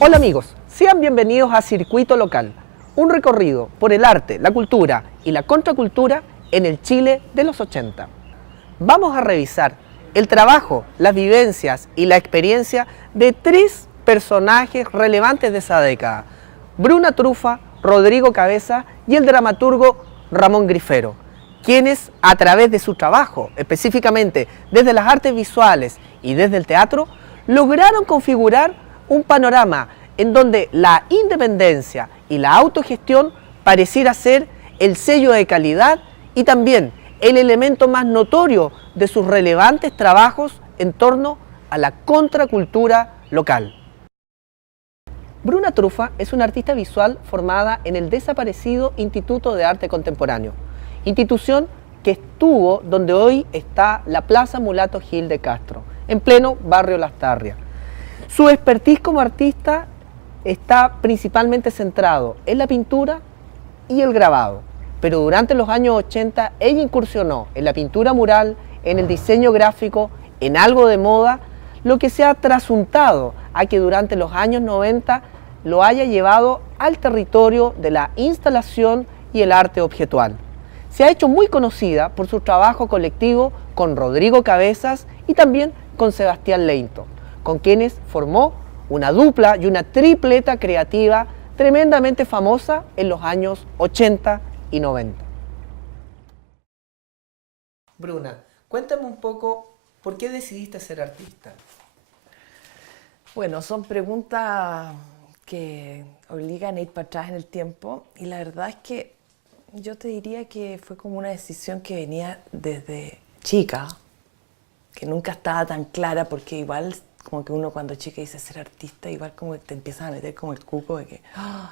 Hola amigos, sean bienvenidos a Circuito Local, un recorrido por el arte, la cultura y la contracultura en el Chile de los 80. Vamos a revisar el trabajo, las vivencias y la experiencia de tres personajes relevantes de esa década: Bruna Trufa, Rodrigo Cabeza y el dramaturgo Ramón Grifero, quienes a través de su trabajo, específicamente desde las artes visuales y desde el teatro, lograron configurar un panorama en donde la independencia y la autogestión pareciera ser el sello de calidad y también el elemento más notorio de sus relevantes trabajos en torno a la contracultura local. Bruna Trufa es una artista visual formada en el desaparecido Instituto de Arte Contemporáneo, institución que estuvo donde hoy está la Plaza Mulato Gil de Castro, en pleno barrio Lastarria. Su expertise como artista está principalmente centrado en la pintura y el grabado, pero durante los años 80 ella incursionó en la pintura mural, en el diseño gráfico, en algo de moda, lo que se ha trasuntado a que durante los años 90 lo haya llevado al territorio de la instalación y el arte objetual. Se ha hecho muy conocida por su trabajo colectivo con Rodrigo Cabezas y también con Sebastián Leyton, con quienes formó una dupla y una tripleta creativa tremendamente famosa en los años 80 y 90. Bruna, cuéntame un poco, ¿por qué decidiste ser artista? Bueno, son preguntas que obligan a ir para atrás en el tiempo y la verdad es que yo te diría que fue como una decisión que venía desde chica, que nunca estaba tan clara porque igual como que uno cuando chica dice ser artista, igual como que te empiezas a meter como el cuco de que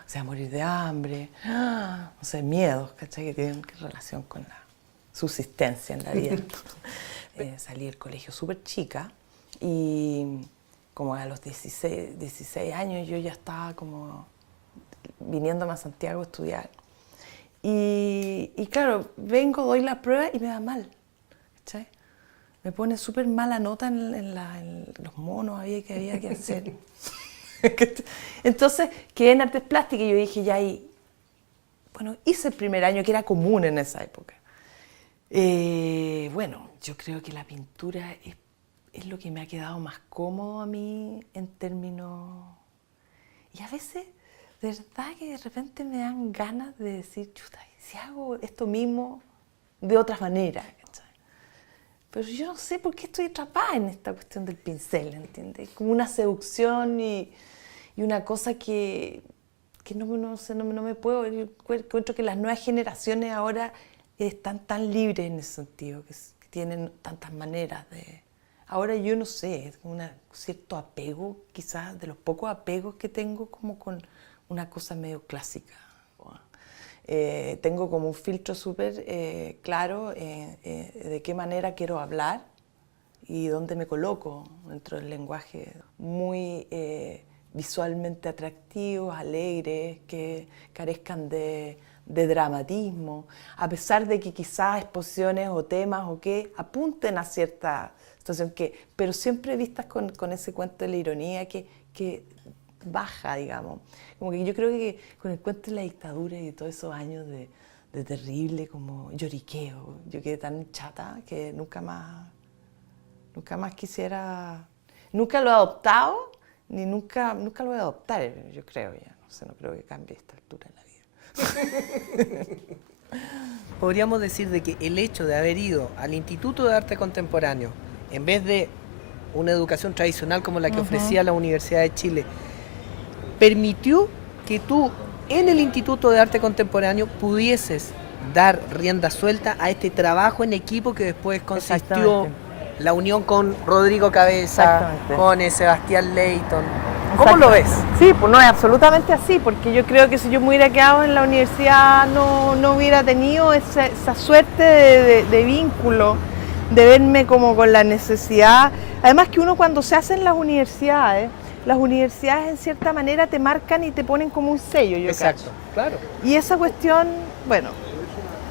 se va a morir de hambre, no sé, miedos, ¿cachai? Que tienen relación con la subsistencia en la vida. Salí del colegio súper chica y como a los 16 años yo ya estaba como viniéndome a Santiago a estudiar. Y claro, vengo, doy la prueba y me da mal, ¿cachai? Me pone súper mala nota en los monos había que hacer. Entonces quedé en artes plásticas y yo dije ya ahí, bueno, hice el primer año que era común en esa época. Bueno, yo creo que la pintura es lo que me ha quedado más cómodo a mí en términos... Y a veces, de verdad que de repente me dan ganas de decir, chuta, si hago esto mismo de otra manera, ¿cachai? Pero yo no sé por qué estoy atrapada en esta cuestión del pincel, ¿entiendes? Como una seducción y una cosa que no me puedo... Encuentro que las nuevas generaciones ahora están tan libres en ese sentido, que tienen tantas maneras de... Ahora yo no sé, es como un cierto apego, quizás de los pocos apegos que tengo como con una cosa medio clásica. Tengo como un filtro súper claro de qué manera quiero hablar y dónde me coloco dentro del lenguaje muy visualmente atractivos, alegres, que carezcan de dramatismo, a pesar de que quizás exposiciones o temas o qué apunten a cierta situación, pero siempre vistas con ese cuento de la ironía que baja, digamos. Como que yo creo que con el cuento de la dictadura y de todos esos años de terrible como lloriqueo, yo quedé tan chata que nunca más quisiera, nunca lo he adoptado, ni nunca lo voy a adoptar, yo creo ya, no creo que cambie a esta altura en la vida. Podríamos decir de que el hecho de haber ido al Instituto de Arte Contemporáneo, en vez de una educación tradicional como la que ofrecía la Universidad de Chile, permitió que tú en el Instituto de Arte Contemporáneo pudieses dar rienda suelta a este trabajo en equipo que después consistió la unión con Rodrigo Cabeza, con Sebastián Leyton. ¿Cómo lo ves? Sí, pues no es absolutamente así, porque yo creo que si yo me hubiera quedado en la universidad no hubiera tenido esa suerte de vínculo, de verme como con la necesidad. Además que uno cuando se hace en las universidades en cierta manera te marcan y te ponen como un sello, yo Exacto, cacho. Claro. Y esa cuestión, bueno,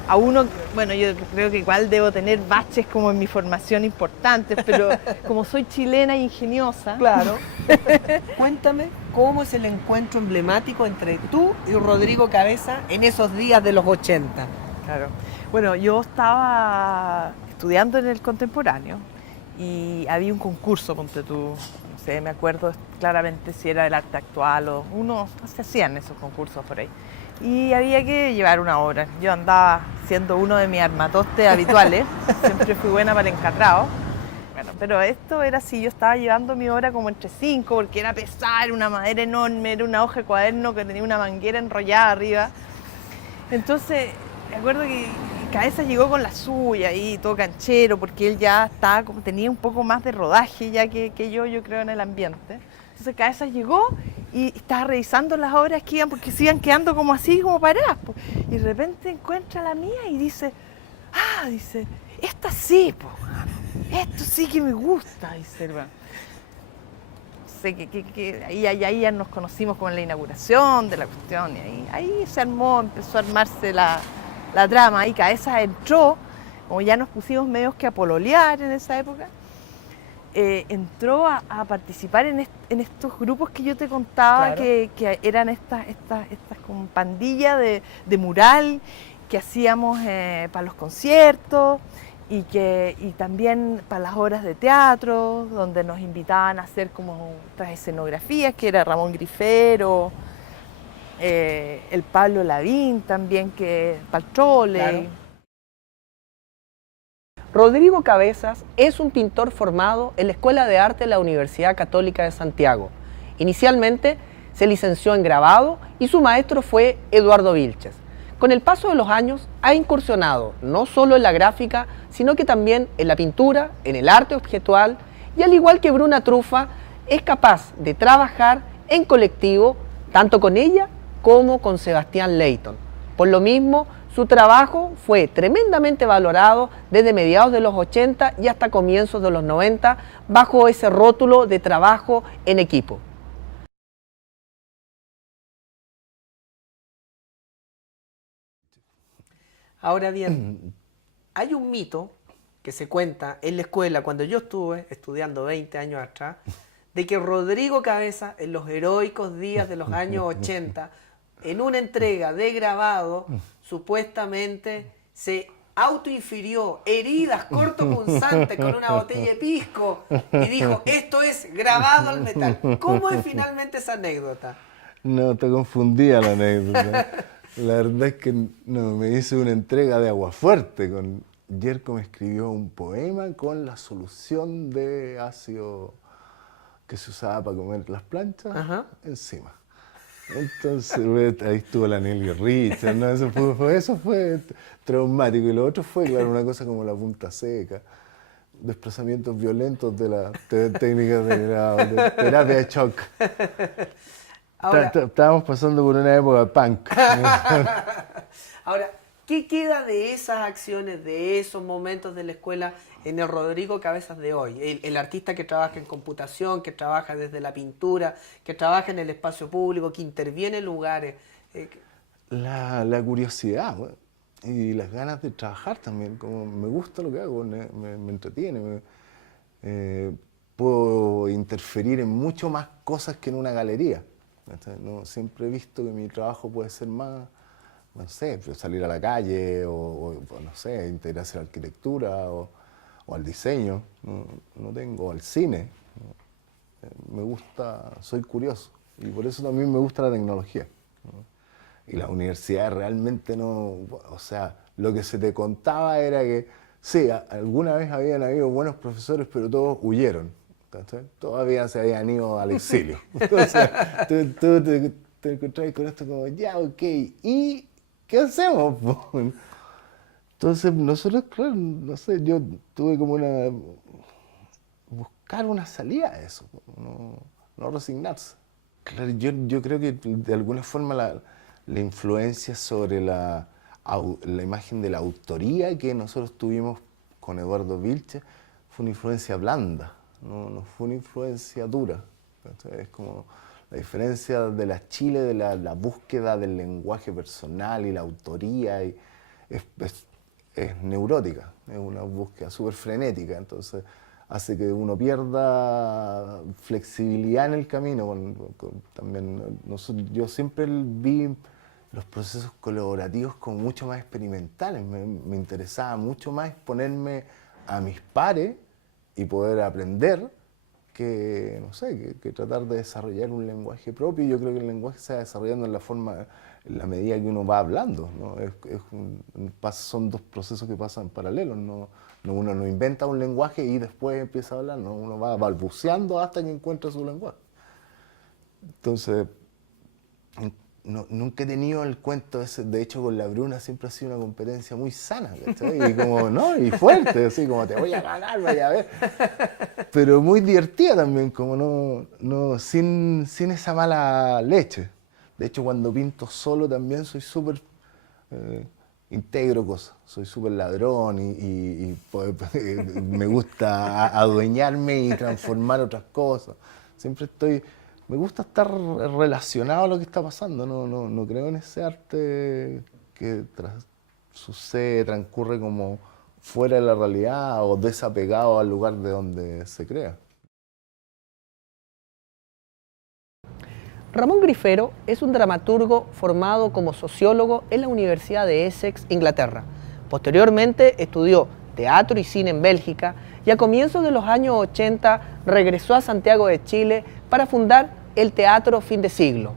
a uno, bueno, yo creo que igual debo tener baches como en mi formación importantes, pero como soy chilena e ingeniosa. Claro. Cuéntame cómo es el encuentro emblemático entre tú y Rodrigo Cabeza en esos días de los 80. Claro. Bueno, yo estaba estudiando en el contemporáneo y había un concurso, ponte tú, no sé, me acuerdo claramente si era del arte actual o se hacían esos concursos por ahí. Y había que llevar una obra. Yo andaba siendo uno de mis armatostes habituales, siempre fui buena para el encatrado. Bueno, pero esto era así, yo estaba llevando mi obra como entre 5 porque era pesada, era una madera enorme, era una hoja de cuaderno que tenía una manguera enrollada arriba. Entonces, me acuerdo que Cabeza llegó con la suya y todo canchero porque él ya estaba, tenía un poco más de rodaje ya que yo creo en el ambiente. Entonces Cabeza llegó y estaba revisando las obras que iban, porque se iban quedando como así, como paradas. Y de repente encuentra la mía y dice, dice, esta sí, esto sí que me gusta, dice el hermano. Sé que ahí ya nos conocimos con la inauguración de la cuestión y ahí se armó, empezó a armarse la trama y Cabeza entró, como ya nos pusimos medios que a pololear en esa época, entró a participar en estos grupos que yo te contaba, Claro. que eran estas como pandillas de mural que hacíamos para los conciertos y también para las obras de teatro, donde nos invitaban a hacer como otras escenografías, que era Ramón Grifero, el Pablo Lavín también, que Paltrole. Claro. Rodrigo Cabezas es un pintor formado en la Escuela de Arte de la Universidad Católica de Santiago. Inicialmente se licenció en grabado y su maestro fue Eduardo Vilches. Con el paso de los años ha incursionado no solo en la gráfica, sino que también en la pintura, en el arte objetual y al igual que Bruna Trufa, es capaz de trabajar en colectivo tanto con ella como con Sebastián Leighton. Por lo mismo, su trabajo fue tremendamente valorado desde mediados de los 80 y hasta comienzos de los 90 bajo ese rótulo de trabajo en equipo. Ahora bien, hay un mito que se cuenta en la escuela cuando yo estuve estudiando 20 años atrás, de que Rodrigo Cabeza en los heroicos días de los años 80, en una entrega de grabado, supuestamente se autoinfirió heridas cortopunzantes con una botella de pisco y dijo, esto es grabado al metal. ¿Cómo es finalmente esa anécdota? No, te confundía la anécdota. La verdad es que no, me hice una entrega de Aguafuerte. Yerko me escribió un poema con la solución de ácido que se usaba para comer las planchas. Ajá. Encima. Entonces, ahí estuvo la Nelly Richard, ¿no? Eso fue traumático. Y lo otro fue, claro, una cosa como la punta seca, desplazamientos violentos de la técnica de terapia de shock. Ahora, estábamos pasando por una época punk. Ahora, ¿qué queda de esas acciones, de esos momentos de la escuela en el Rodrigo Cabezas de hoy? El artista que trabaja en computación, que trabaja desde la pintura, que trabaja en el espacio público, que interviene en lugares. La curiosidad, ¿no? Y las ganas de trabajar también. Como me gusta lo que hago, me entretiene. Puedo interferir en mucho más cosas que en una galería. No, siempre he visto que mi trabajo puede ser más, no sé, salir a la calle o no sé, integrarse a la arquitectura o al diseño, no tengo, al cine. Me gusta, soy curioso y por eso también me gusta la tecnología. Y la universidad realmente no, o sea, lo que se te contaba era que sí, alguna vez habían habido buenos profesores, pero todos huyeron. Todavía se habían ido al exilio. Entonces, tú te encontrás con esto como, ya, ok, ¿y qué hacemos? Entonces, nosotros, claro, no sé, yo tuve como buscar una salida a eso, no resignarse. Claro, yo creo que de alguna forma la influencia sobre la imagen de la autoría que nosotros tuvimos con Eduardo Vilches fue una influencia blanda. No fue una influencia dura. Es como La diferencia de la Chile, de la búsqueda del lenguaje personal y la autoría, es neurótica, es una búsqueda súper frenética, entonces hace que uno pierda flexibilidad en el camino. También yo siempre vi los procesos colaborativos como mucho más experimentales, me interesaba mucho más exponerme a mis pares y poder aprender que, no sé, que tratar de desarrollar un lenguaje propio. Yo creo que el lenguaje se va desarrollando en la medida que uno va hablando, ¿no? Son dos procesos que pasan en paralelo, uno no inventa un lenguaje y después empieza a hablar, ¿no? Uno va balbuceando hasta que encuentra su lenguaje. Entonces, nunca he tenido el cuento ese. De hecho, con la Bruna siempre ha sido una competencia muy sana, ¿cachai? Y como, ¿no? Y fuerte, así como te voy a ganar, vaya a ver. Pero muy divertida también, como sin esa mala leche. De hecho, cuando pinto solo también soy súper, integro cosas. Soy súper ladrón y me gusta adueñarme y transformar otras cosas. Me gusta estar relacionado a lo que está pasando, no creo en ese arte que transcurre como fuera de la realidad o desapegado al lugar de donde se crea. Ramón Grifero es un dramaturgo formado como sociólogo en la Universidad de Essex, Inglaterra. Posteriormente estudió teatro y cine en Bélgica y a comienzos de los años 80 regresó a Santiago de Chile para fundar el Teatro Fin de Siglo,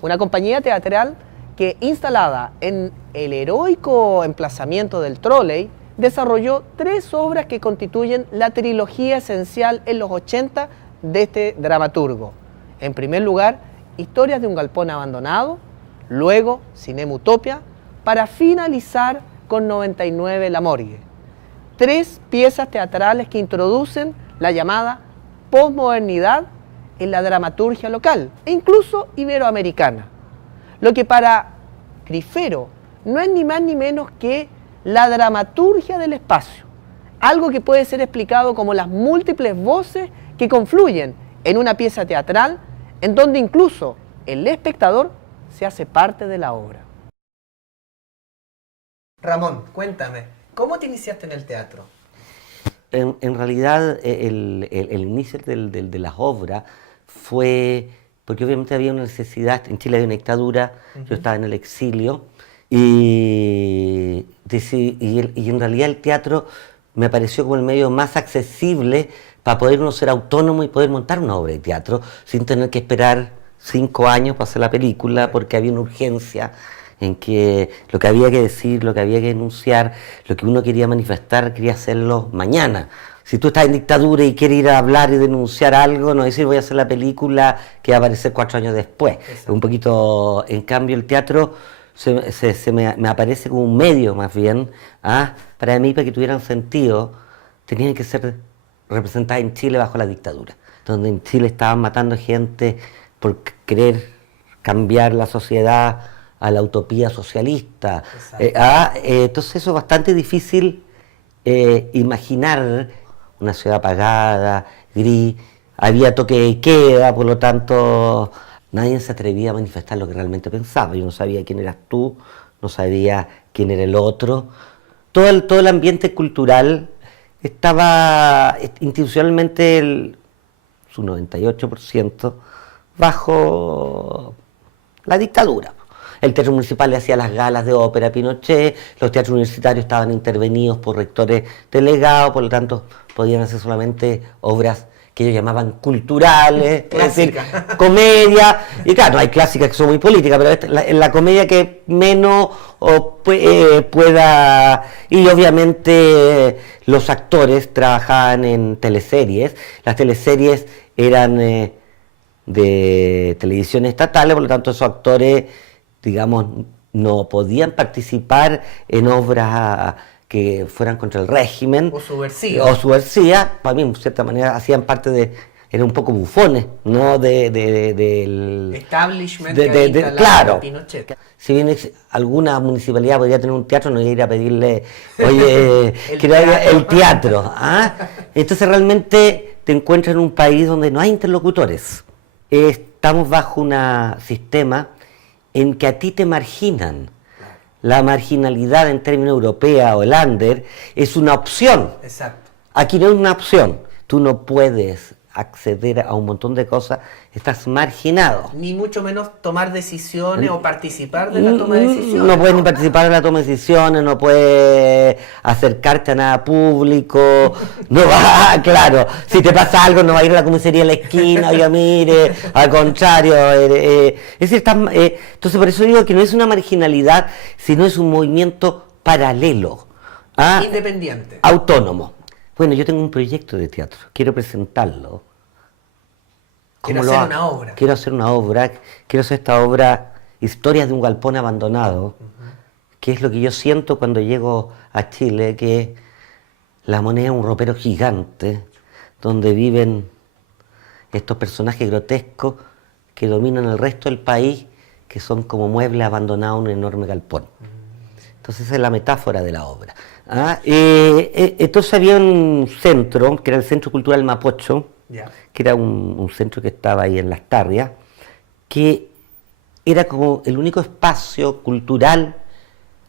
una compañía teatral que, instalada en el heroico emplazamiento del Trolley, desarrolló 3 obras que constituyen la trilogía esencial en los 80 de este dramaturgo. En primer lugar, Historias de un galpón abandonado, luego Cinema Utopia, para finalizar con 99 La Morgue. 3 piezas teatrales que introducen la llamada posmodernidad en la dramaturgia local e incluso iberoamericana. Lo que para Grifero no es ni más ni menos que la dramaturgia del espacio, algo que puede ser explicado como las múltiples voces que confluyen en una pieza teatral en donde incluso el espectador se hace parte de la obra. Ramón, cuéntame, ¿cómo te iniciaste en el teatro? En realidad, el inicio de las obras fue porque obviamente había una necesidad. En Chile había una dictadura, yo estaba en el exilio y en realidad el teatro me pareció como el medio más accesible para poder uno ser autónomo y poder montar una obra de teatro sin tener que esperar 5 años para hacer la película, porque había una urgencia en que lo que había que decir, lo que había que denunciar, lo que uno quería manifestar, quería hacerlo mañana. Si tú estás en dictadura y quieres ir a hablar y denunciar algo, no decir voy a hacer la película que va a aparecer 4 años después. Exacto. Un poquito, en cambio, el teatro me aparece como un medio más bien, para mí, para que tuvieran sentido, tenían que ser representadas en Chile bajo la dictadura, donde en Chile estaban matando gente por querer cambiar la sociedad a la utopía socialista. Entonces eso es bastante difícil imaginar una ciudad apagada, gris, había toque de queda, por lo tanto nadie se atrevía a manifestar lo que realmente pensaba. Yo no sabía quién eras tú, no sabía quién era el otro. Todo el ambiente cultural estaba institucionalmente su 98% bajo la dictadura. El teatro municipal le hacía las galas de ópera a Pinochet, los teatros universitarios estaban intervenidos por rectores delegados, por lo tanto podían hacer solamente obras que ellos llamaban culturales, es decir, comedia, y claro, hay clásicas que son muy políticas, pero la comedia que menos pueda, y obviamente los actores trabajaban en teleseries, las teleseries eran de televisión estatal, por lo tanto esos actores, digamos, no podían participar en obras que fueran contra el régimen. O subversivas. Para mí, en cierta manera, hacían parte eran un poco bufones, ¿no? Del establishment claro. Pinochet. Si bien alguna municipalidad podría tener un teatro, no iba a ir a pedirle, oye, quiero el teatro. Entonces realmente te encuentras en un país donde no hay interlocutores. estamos bajo un sistema en que a ti te marginan. La marginalidad en términos europeos o el under es una opción. Exacto. Aquí no es una opción. Tú no puedes acceder a un montón de cosas, estás marginado. Ni mucho menos tomar decisiones o participar de la toma de decisiones. No puedes ni participar de la toma de decisiones, no puedes acercarte a nada público, no va, claro, si te pasa algo no va a ir a la comisaría de la esquina, oiga, mire, al contrario, es decir, entonces por eso digo que no es una marginalidad, sino es un movimiento paralelo, independiente, autónomo. Bueno, yo tengo un proyecto de teatro, quiero presentarlo. Quiero hacer una obra. Quiero hacer esta obra, Historias de un galpón abandonado, que es lo que yo siento cuando llego a Chile, que La Moneda es un ropero gigante, donde viven estos personajes grotescos que dominan el resto del país, que son como muebles abandonados en un enorme galpón. Entonces esa es la metáfora de la obra. Entonces había un centro, que era el Centro Cultural Mapocho, que era un centro que estaba ahí en Las Tarrias, que era como el único espacio cultural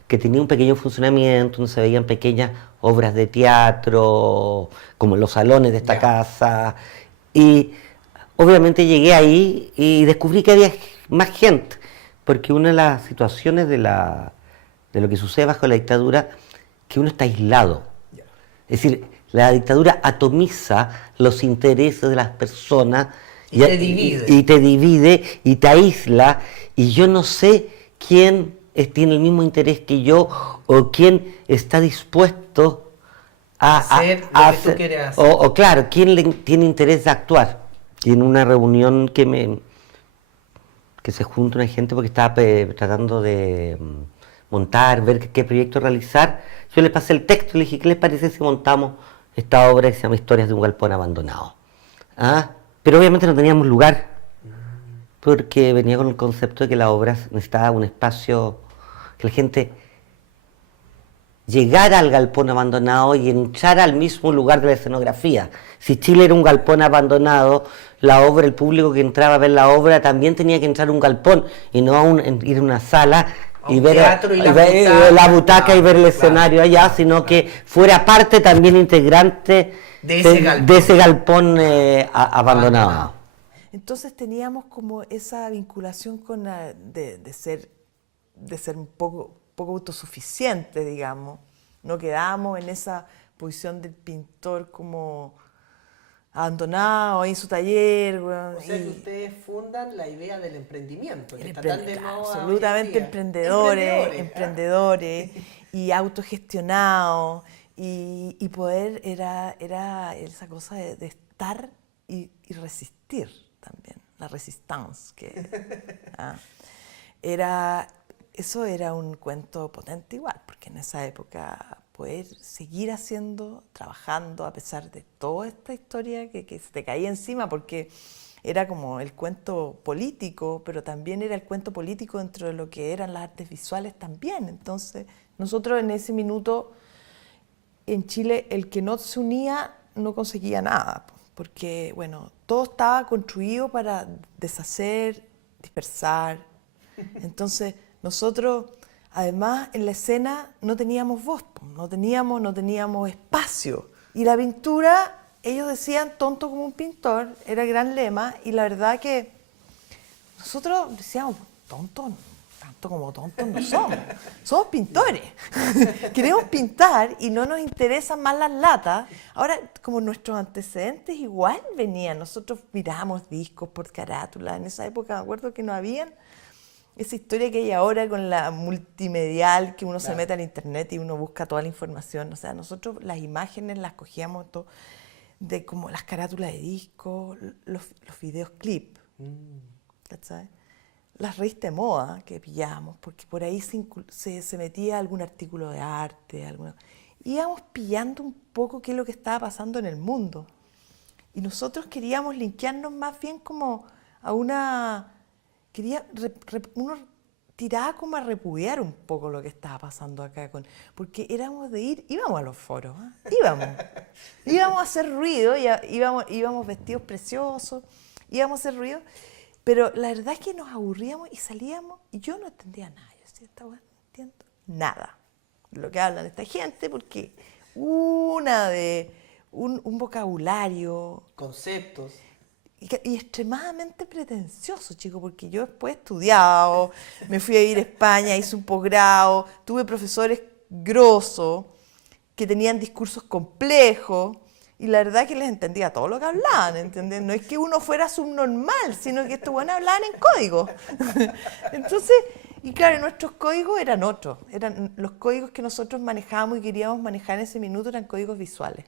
que tenía un pequeño funcionamiento, donde se veían pequeñas obras de teatro, como en los salones de esta casa. Y obviamente llegué ahí y descubrí que había más gente, porque una de las situaciones de lo que sucede bajo la dictadura, que uno está aislado. Es decir, la dictadura atomiza los intereses de las personas y te divide. Y te divide y te aísla, y yo no sé quién tiene el mismo interés que yo o quién está dispuesto a hacer lo que tú quieres hacer. O claro, quién tiene interés de actuar. Y en una reunión que se junta una gente porque estaba tratando de montar, ver qué proyecto realizar, yo le pasé el texto y le dije, ¿qué les parece si montamos esta obra que se llama Historias de un galpón abandonado? Pero obviamente no teníamos lugar, porque venía con el concepto de que la obra necesitaba un espacio, que la gente llegara al galpón abandonado y entrara al mismo lugar de la escenografía. Si Chile era un galpón abandonado, la obra, el público que entraba a ver la obra también tenía que entrar a un galpón y no ir a una sala y ver la butaca y ver el escenario allá, sino que fuera parte también integrante de ese galpón abandonado. Entonces teníamos como esa vinculación con de ser un poco autosuficiente, digamos. No quedábamos en esa posición del pintor como abandonado ahí en su taller. O sea que ustedes fundan la idea del emprendimiento, que está tan de moda absolutamente emprendedores y autogestionados, y poder era esa cosa de estar y resistir también, la resistencia, eso era un cuento potente igual, porque en esa época poder seguir trabajando a pesar de toda esta historia que se te caía encima, porque era como el cuento político, pero también era el cuento político dentro de lo que eran las artes visuales también. Entonces, nosotros en ese minuto, en Chile, el que no se unía no conseguía nada, porque, bueno, todo estaba construido para deshacer, dispersar. Entonces, nosotros, además, en la escena no teníamos voz, no teníamos espacio. Y la pintura, ellos decían tonto como un pintor, era el gran lema, y la verdad que nosotros decíamos, tanto como tontos no somos pintores. Queremos pintar y no nos interesan más las latas. Ahora, como nuestros antecedentes igual venían, nosotros mirábamos discos por carátula, en esa época me acuerdo que no habían esa historia que hay ahora con la multimedial, que uno se mete al internet y uno busca toda la información. O sea, nosotros las imágenes las cogíamos de como las carátulas de discos, los videos clip, ¿sabes? Las revistas de moda que pillábamos, porque por ahí se metía algún artículo de arte, íbamos pillando un poco qué es lo que estaba pasando en el mundo. Y nosotros queríamos linkearnos más bien como a uno tiraba como a repudiar un poco lo que estaba pasando acá, porque íbamos a los foros, íbamos a hacer ruido, íbamos vestidos preciosos, íbamos a hacer ruido, Pero la verdad es que nos aburríamos y salíamos y yo no entendía nada. Yo decía, esta weá no entiendo nada de lo que hablan esta gente, porque un vocabulario Conceptos. y extremadamente pretencioso, chico, porque yo después he estudiado, me fui a ir a España, hice un posgrado, tuve profesores grosos que tenían discursos complejos, y la verdad es que les entendía todo lo que hablaban, ¿entendés? No es que uno fuera subnormal, sino que estos buenos hablaban en código. Entonces, y claro, nuestros códigos eran otros. Eran los códigos que nosotros manejábamos y queríamos manejar en ese minuto, eran códigos visuales.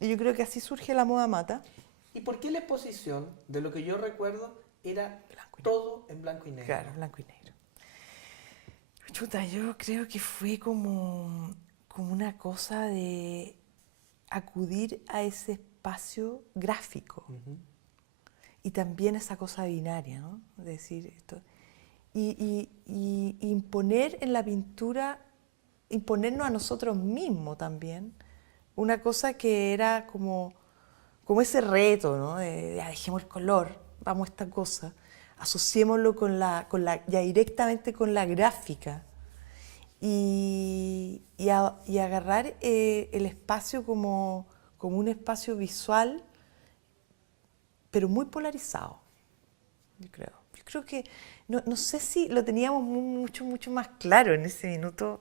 Y yo creo que así surge la moda mata. ¿Y por qué la exposición, de lo que yo recuerdo, era todo en blanco y negro? Claro, blanco y negro. Chuta, yo creo que fue como una cosa de acudir a ese espacio gráfico. Y también esa cosa binaria, ¿no? De decir esto. Y imponer en la pintura, imponernos a nosotros mismos también, una cosa que era como ese reto, ¿no? Ya dejemos el color, vamos a esta cosa, asociémoslo ya directamente con la gráfica y agarrar el espacio como un espacio visual, pero muy polarizado, yo creo. Yo creo que, no sé si lo teníamos mucho más claro en ese minuto.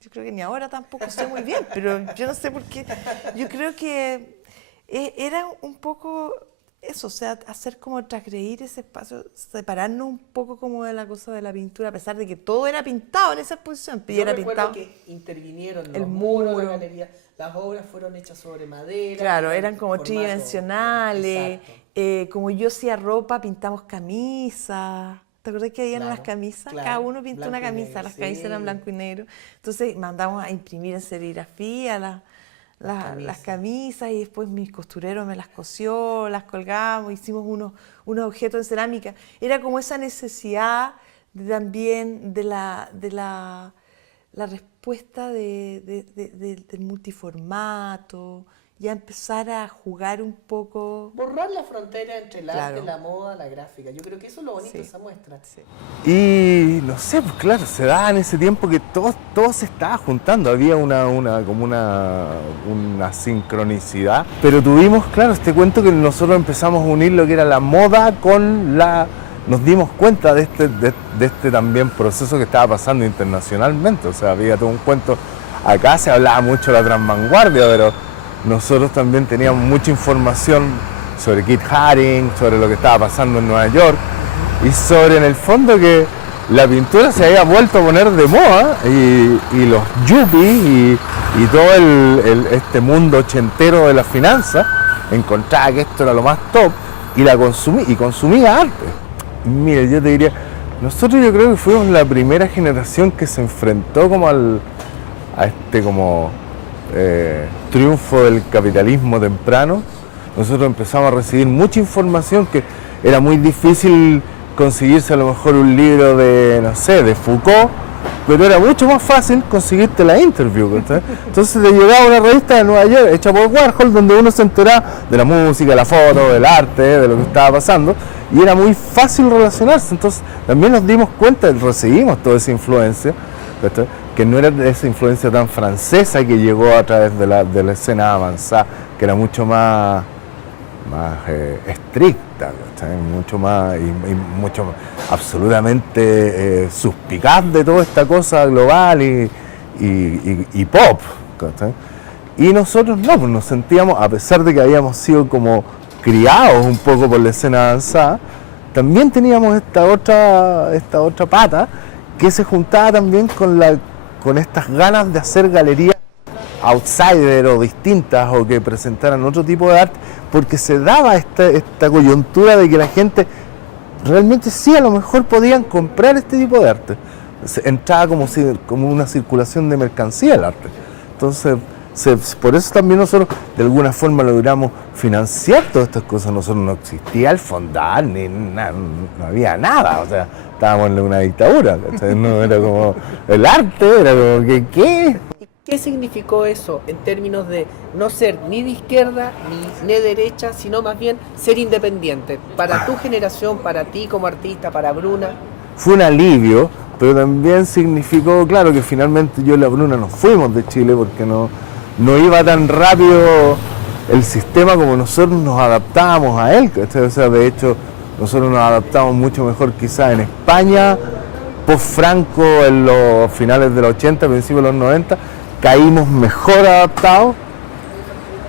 Yo creo que ni ahora tampoco sé muy bien, pero yo no sé por qué. Yo creo que era un poco eso, o sea, hacer como transgredir ese espacio, separarnos un poco como de la cosa de la pintura, a pesar de que todo era pintado en esa exposición. Yo recuerdo que intervinieron los muros de la galería, las obras fueron hechas sobre madera. Claro, eran como tridimensionales, como yo hacía ropa, pintamos camisas. ¿Te acuerdas que habían las camisas? Claro, cada uno pintó una camisa, negro, las camisas eran blanco y negro. Entonces mandamos a imprimir en serigrafía las camisas y después mis costureros me las cosió, las colgamos, hicimos unos objetos en cerámica. Era como esa necesidad también de la respuesta del multiformato, ya empezar a jugar un poco. Borrar la frontera entre el arte, la moda, la gráfica. Yo creo que eso es lo bonito de esa muestra. Sí. Y no sé, pues claro, se daba en ese tiempo que todo se estaba juntando, había como una sincronicidad, pero tuvimos, claro, este cuento que nosotros empezamos a unir lo que era la moda con nos dimos cuenta de este también proceso que estaba pasando internacionalmente, o sea, había todo un cuento, acá se hablaba mucho de la transvanguardia, pero nosotros también teníamos mucha información sobre Keith Haring, sobre lo que estaba pasando en Nueva York y sobre en el fondo que la pintura se había vuelto a poner de moda y los yuppies y todo este mundo ochentero de las finanzas encontraba que esto era lo más top y consumía arte. Mire, yo te diría, nosotros yo creo que fuimos la primera generación que se enfrentó como a este como triunfo del capitalismo temprano. Nosotros empezamos a recibir mucha información que era muy difícil conseguirse a lo mejor un libro de, no sé, de Foucault, pero era mucho más fácil conseguirte la interview, ¿sí? Entonces te llegaba una revista de Nueva York hecha por Warhol donde uno se enteraba de la música, la foto, del arte, de lo que estaba pasando y era muy fácil relacionarse. Entonces también nos dimos cuenta, recibimos toda esa influencia, ¿sí? Que no era esa influencia tan francesa que llegó a través de la escena avanzada, que era mucho más estricta, ¿sí? Mucho más absolutamente suspicaz de toda esta cosa global y pop, ¿sí? Y nosotros no, pues nos sentíamos, a pesar de que habíamos sido como criados un poco por la escena avanzada, también teníamos esta otra pata que se juntaba también con estas ganas de hacer galerías outsider o distintas o que presentaran otro tipo de arte, porque se daba esta coyuntura de que la gente realmente sí a lo mejor podían comprar este tipo de arte. Entraba como una circulación de mercancía el arte. Entonces, por eso también nosotros de alguna forma logramos financiar todas estas cosas. Nosotros no existía el Fondar, ni no había nada, o sea, estábamos en una dictadura, ¿cachai? No era como el arte, era como que ¿qué? ¿Qué significó eso en términos de no ser ni de izquierda ni de derecha, sino más bien ser independiente? Para tu generación, para ti como artista, para Bruna. Fue un alivio, pero también significó, claro, que finalmente yo y la Bruna nos fuimos de Chile porque no iba tan rápido el sistema como nosotros nos adaptábamos a él. ¿Cachai? O sea, de hecho, nosotros nos adaptamos mucho mejor quizás en España, post-Franco, en los finales de los 80, principios de los 90, caímos mejor adaptados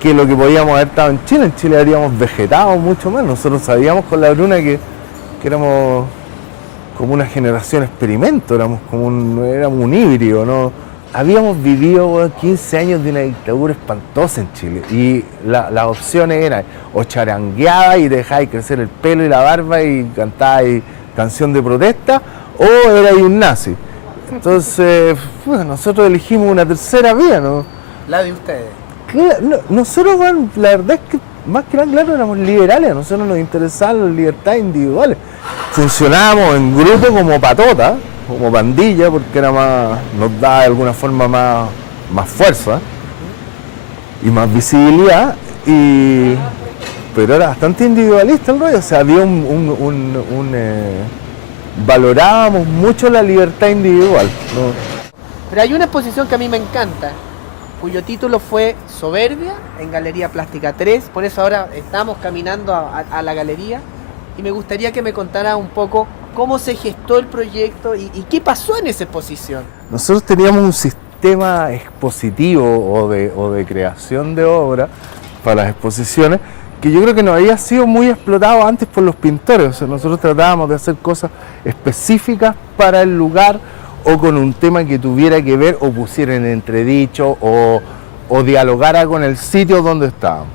que lo que podíamos haber estado en Chile. En Chile habríamos vegetado mucho más. Nosotros sabíamos con la Bruna que éramos como una generación experimento, éramos un híbrido, ¿no? Habíamos vivido 15 años de una dictadura espantosa en Chile y las opciones eran o charangueabas y dejáis crecer el pelo y la barba y cantabais canción de protesta, o erais un nazi. Entonces, nosotros elegimos una tercera vía, ¿no? La de ustedes. Nosotros, bueno, la verdad es que más que nada, claro, éramos liberales, a nosotros nos interesaban las libertades individuales. Funcionábamos en grupo como patota, como pandilla, porque era nos daba de alguna forma más fuerza y más visibilidad, pero era bastante individualista el rollo, o sea, había valorábamos mucho la libertad individual, ¿no? Pero hay una exposición que a mí me encanta, cuyo título fue Soberbia, en Galería Plástica 3, por eso ahora estamos caminando a la galería, y me gustaría que me contara un poco cómo se gestó el proyecto y qué pasó en esa exposición. Nosotros teníamos un sistema expositivo o de creación de obra para las exposiciones que yo creo que no había sido muy explotado antes por los pintores. O sea, nosotros tratábamos de hacer cosas específicas para el lugar o con un tema que tuviera que ver o pusiera en entredicho o dialogara con el sitio donde estábamos.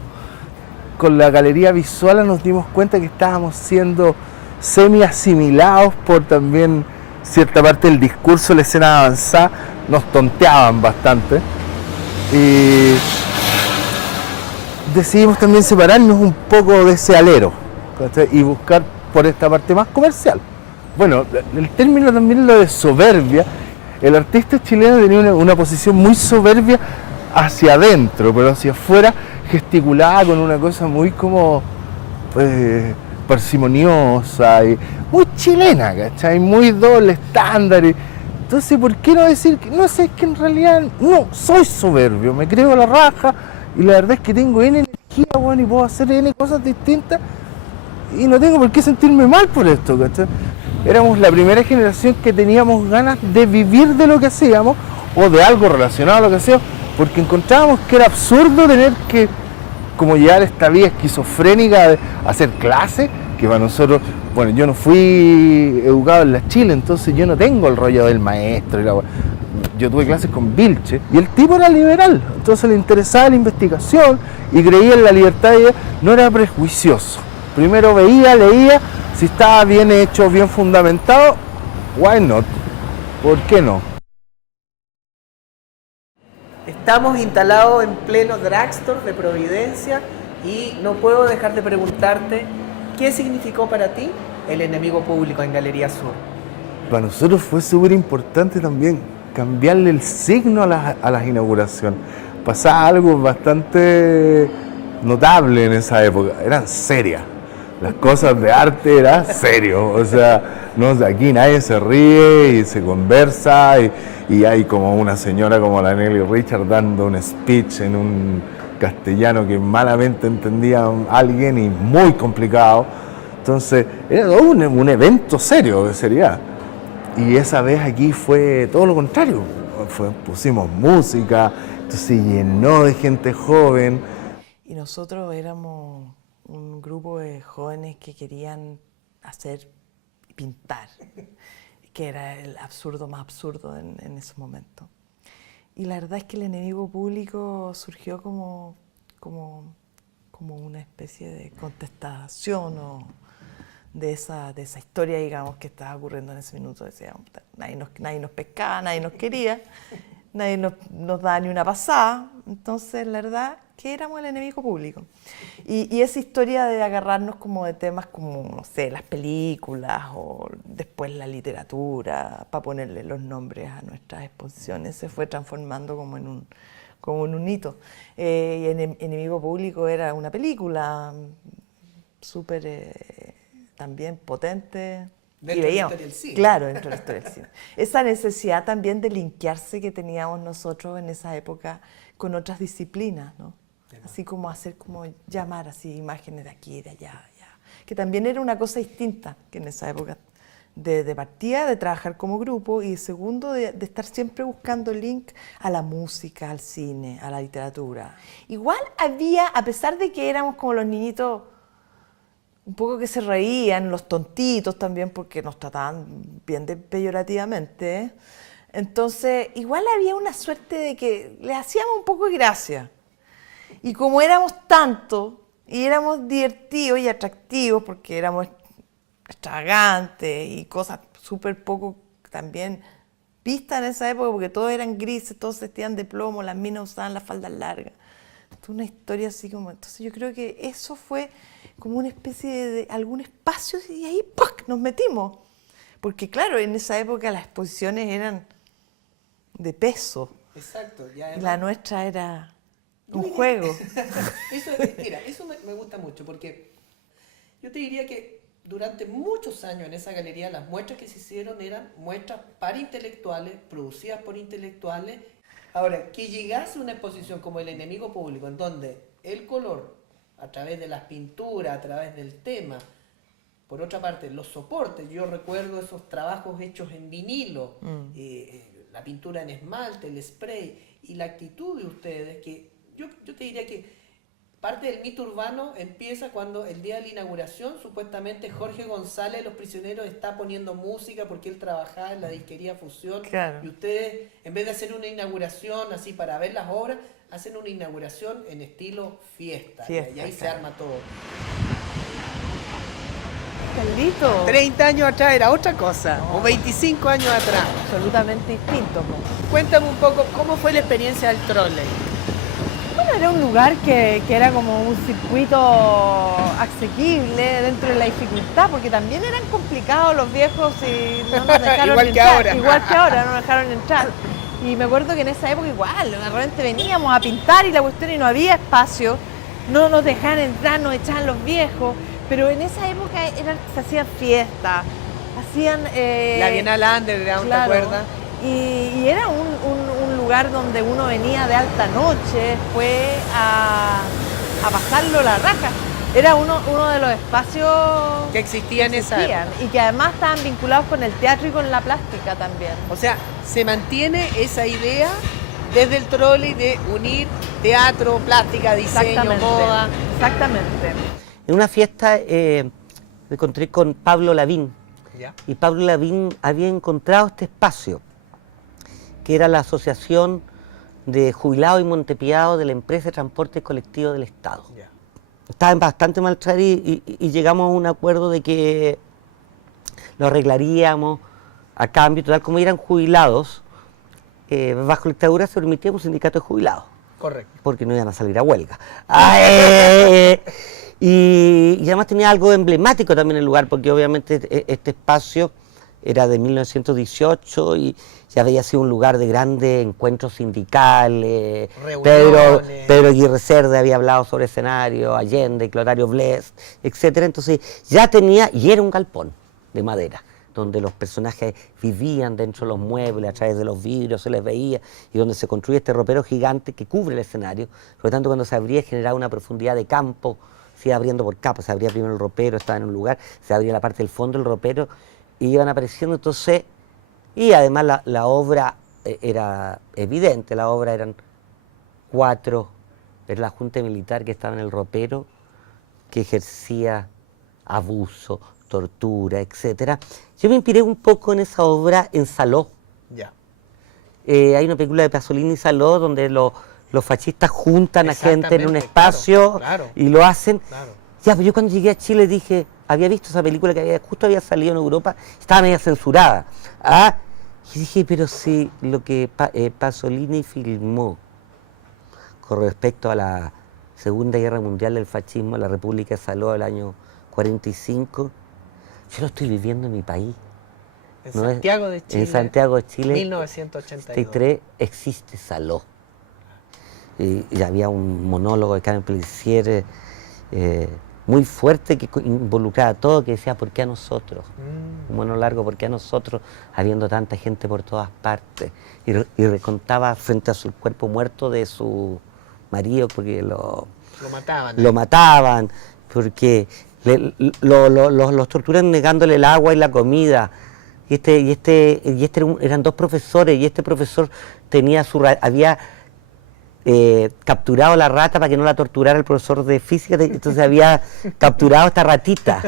Con la galería visual nos dimos cuenta que estábamos siendo semi-asimilados por también cierta parte del discurso, la escena avanzada, nos tonteaban bastante. Y decidimos también separarnos un poco de ese alero, ¿cachai? Y buscar por esta parte más comercial. Bueno, el término también lo de soberbia, el artista chileno tenía una posición muy soberbia hacia adentro, pero hacia afuera gesticulaba con una cosa muy como parsimoniosa y muy chilena, ¿cachai? Muy doble estándar. Entonces, ¿por qué no decir que no sé, es que en realidad no soy soberbio, me creo la raja y la verdad es que tengo N energía, bueno, y puedo hacer N cosas distintas y no tengo por qué sentirme mal por esto, ¿cachai? Éramos la primera generación que teníamos ganas de vivir de lo que hacíamos o de algo relacionado a lo que hacíamos, porque encontrábamos que era absurdo tener que como llevar esta vía esquizofrénica de hacer clases, que para nosotros, bueno, yo no fui educado en la Chile, entonces yo no tengo el rollo del maestro. Yo tuve clases con Vilche y el tipo era liberal, entonces le interesaba la investigación y creía en la libertad de idea, no era prejuicioso. Primero veía, leía, si estaba bien hecho, bien fundamentado, why not? ¿Por qué no? Estamos instalados en pleno drugstore de Providencia y no puedo dejar de preguntarte qué significó para ti el enemigo público en Galería Sur. Para nosotros fue súper importante también cambiarle el signo a las inauguraciones. Pasaba algo bastante notable en esa época, eran serias. Las cosas de arte eran serio, o sea, no, aquí nadie se ríe y se conversa y hay como una señora como la Nelly Richard dando un speech en un castellano que malamente entendía a alguien y muy complicado. Entonces era todo un evento serio, de seriedad. Y esa vez aquí fue todo lo contrario, pusimos música, entonces se llenó de gente joven. Y nosotros éramos un grupo de jóvenes que querían hacer pintar, que era el absurdo más absurdo en ese momento. Y la verdad es que el enemigo público surgió como una especie de contestación o de esa historia, digamos, que estaba ocurriendo en ese minuto. Decíamos, nadie nos pescaba, nadie nos quería, nadie nos daba ni una pasada. Entonces, la verdad que éramos el enemigo público. Y esa historia de agarrarnos como de temas como, no sé, las películas o después la literatura, para ponerle los nombres a nuestras exposiciones, se fue transformando como en un hito. Y Enemigo Público era una película súper también potente. Dentro de la historia del cine. Claro, dentro de la historia del cine. Esa necesidad también de linkearse que teníamos nosotros en esa época con otras disciplinas, ¿no? Así como hacer, como llamar así imágenes de aquí, de allá, que también era una cosa distinta que en esa época de partida, de trabajar como grupo, y segundo, de estar siempre buscando link a la música, al cine, a la literatura. Igual había, a pesar de que éramos como los niñitos un poco que se reían, los tontitos también, porque nos trataban bien peyorativamente, ¿eh? Entonces, igual había una suerte de que les hacíamos un poco de gracia. Y como éramos tantos, y éramos divertidos y atractivos, porque éramos extravagantes y cosas súper poco también vistas en esa época, porque todos eran grises, todos se vestían de plomo, las minas usaban las faldas largas. Entonces, una historia así como... Entonces yo creo que eso fue como una especie de algún espacio, y ahí ¡puc!, nos metimos. Porque claro, en esa época las exposiciones eran de peso. Exacto. Y la nuestra era un juego. Mira, eso me gusta mucho, porque yo te diría que durante muchos años en esa galería las muestras que se hicieron eran muestras para intelectuales, producidas por intelectuales. Ahora, que llegase una exposición como El Enemigo Público, en donde el color, a través de las pinturas, a través del tema, por otra parte, los soportes, yo recuerdo esos trabajos hechos en vinilo, la pintura en esmalte, el spray, y la actitud de ustedes, que yo te diría que parte del mito urbano empieza cuando el día de la inauguración, supuestamente Jorge González, Los Prisioneros, está poniendo música porque él trabajaba en la disquería Fusión. Claro. Y ustedes, en vez de hacer una inauguración así para ver las obras, hacen una inauguración en estilo fiesta. Y ahí claro. se arma todo. Carlito. 30 años atrás era otra cosa, o 25 años atrás. Absolutamente distinto. Cuéntame un poco, ¿cómo fue la experiencia del trolley? Bueno, era un lugar que era como un circuito asequible dentro de la dificultad, porque también eran complicados los viejos y no nos dejaron Igual que entrar. ahora. Igual que ahora, no nos dejaron entrar. Y me acuerdo que en esa época igual, de repente veníamos a pintar y la cuestión y no había espacio, no nos dejaban entrar, nos echaban los viejos, pero en esa época se hacían fiestas, hacían... La Bienal Underground, claro, ¿te acuerdas? Y era un lugar donde uno venía de alta noche, fue a pasarlo la raja. Era uno de los espacios Que existía en esa época. y que además estaban vinculados con el teatro y con la plástica también. O sea, se mantiene esa idea desde el trolley de unir teatro, plástica, diseño, moda. Exactamente. En una fiesta me encontré con Pablo Lavín. ¿Ya? Y Pablo Lavín había encontrado este espacio, que era la Asociación de Jubilados y Montepiados de la Empresa de Transporte Colectivo del Estado. Ya. Estaba en bastante maltrato y llegamos a un acuerdo de que lo arreglaríamos a cambio, total, como eran jubilados, bajo la dictadura se permitía un sindicato de jubilados. Correcto. Porque no iban a salir a huelga. Y además tenía algo emblemático también el lugar, porque obviamente este espacio era de 1918 y ya había sido un lugar de grandes encuentros sindicales. Reuniones. Pedro Aguirre Cerda había hablado sobre escenario, Allende, Clotario Blest, etcétera. Entonces ya tenía, y era un galpón de madera, donde los personajes vivían dentro de los muebles, a través de los vidrios se les veía, y donde se construye este ropero gigante que cubre el escenario. Por lo tanto, cuando se abría generaba una profundidad de campo, se iba abriendo por capas, se abría primero el ropero, estaba en un lugar, se abría la parte del fondo del ropero, y iban apareciendo entonces, y además la obra era evidente, la obra eran 4, era la junta militar que estaba en el ropero, que ejercía abuso, tortura, etcétera. Yo me inspiré un poco en esa obra en Saló. Ya. Hay una película de Pasolini, Saló, donde los fascistas juntan a gente en un espacio, claro, y lo hacen. Claro. Ya, pero yo cuando llegué a Chile dije, había visto esa película que justo había salido en Europa, estaba media censurada. Y dije, pero si lo que Pasolini filmó con respecto a Segunda Guerra Mundial del fascismo, la República de Saló del año 45. Yo lo estoy viviendo en mi país. En ¿no? Santiago de Chile. En Santiago de Chile. 1983. Existe Saló. Y había un monólogo de Carmen Pellicer muy fuerte que involucraba a todo, que decía, ¿por qué a nosotros? Un monólogo largo, ¿por qué a nosotros? Habiendo tanta gente por todas partes. Y recontaba frente a su cuerpo muerto de su marido, porque lo mataban, porque los torturan negándole el agua y la comida. Eran dos profesores, y este profesor había capturado la rata para que no la torturara el profesor de física, entonces había capturado esta ratita.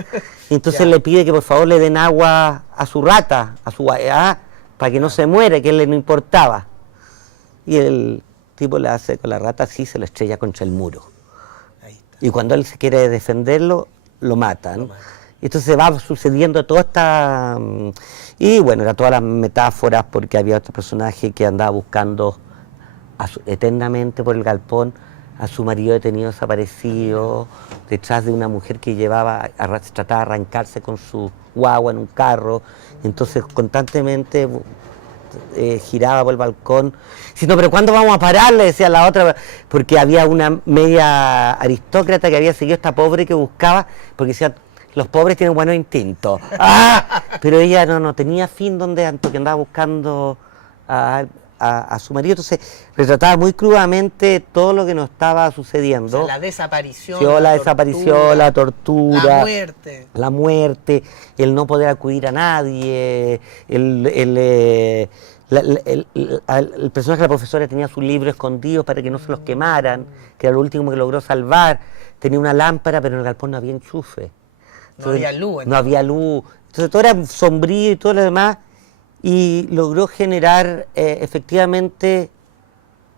Y entonces le pide que por favor le den agua a su rata, para que no se muera, que a él no importaba. Y el tipo le hace con la rata así, se lo estrella contra el muro. Ahí está. Y cuando él se quiere defenderlo, lo matan. Y entonces va sucediendo toda esta... Y bueno, eran todas las metáforas, porque había otro personaje que andaba buscando eternamente por el galpón a su marido detenido desaparecido, detrás de una mujer que trataba de arrancarse con su guagua en un carro. Entonces constantemente giraba por el balcón, diciendo, pero ¿cuándo vamos a parar? Le decía la otra, porque había una media aristócrata que había seguido a esta pobre que buscaba, porque decía, los pobres tienen buenos instintos. Pero ella no tenía fin porque andaba buscando a su marido. Entonces retrataba muy crudamente todo lo que nos estaba sucediendo. O sea, la desaparición, la tortura, la muerte, el no poder acudir a nadie, el personaje de la profesora tenía sus libros escondidos para que no se los quemaran, que era lo último que logró salvar. Tenía una lámpara, pero en el galpón no había enchufe. Entonces, no había luz. Entonces todo era sombrío y todo lo demás, y logró generar efectivamente